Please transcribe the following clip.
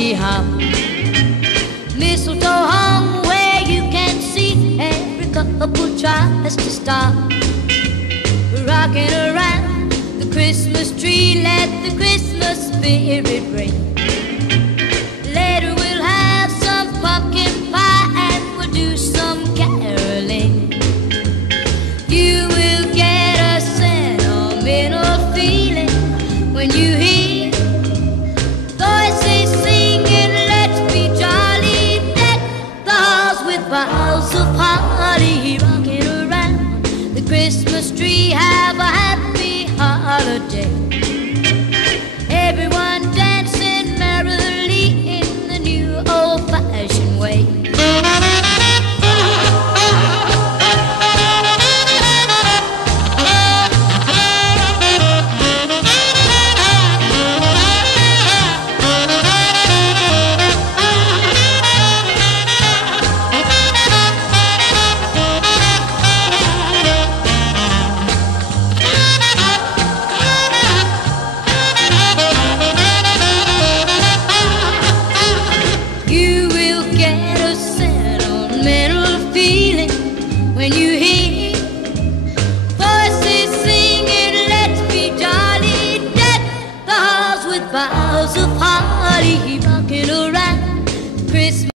holly hop. Mistletoe hung where you can see every couple tries to stop. Rocking around the Christmas tree, let the Christmas spirit ring. Later we'll have some pumpkin pie and we'll do some caroling. You will get a sentimental feeling when you hear voices singing, let's be jolly. Deck the halls with boughs of holly, rocking around the Christmas tree. Have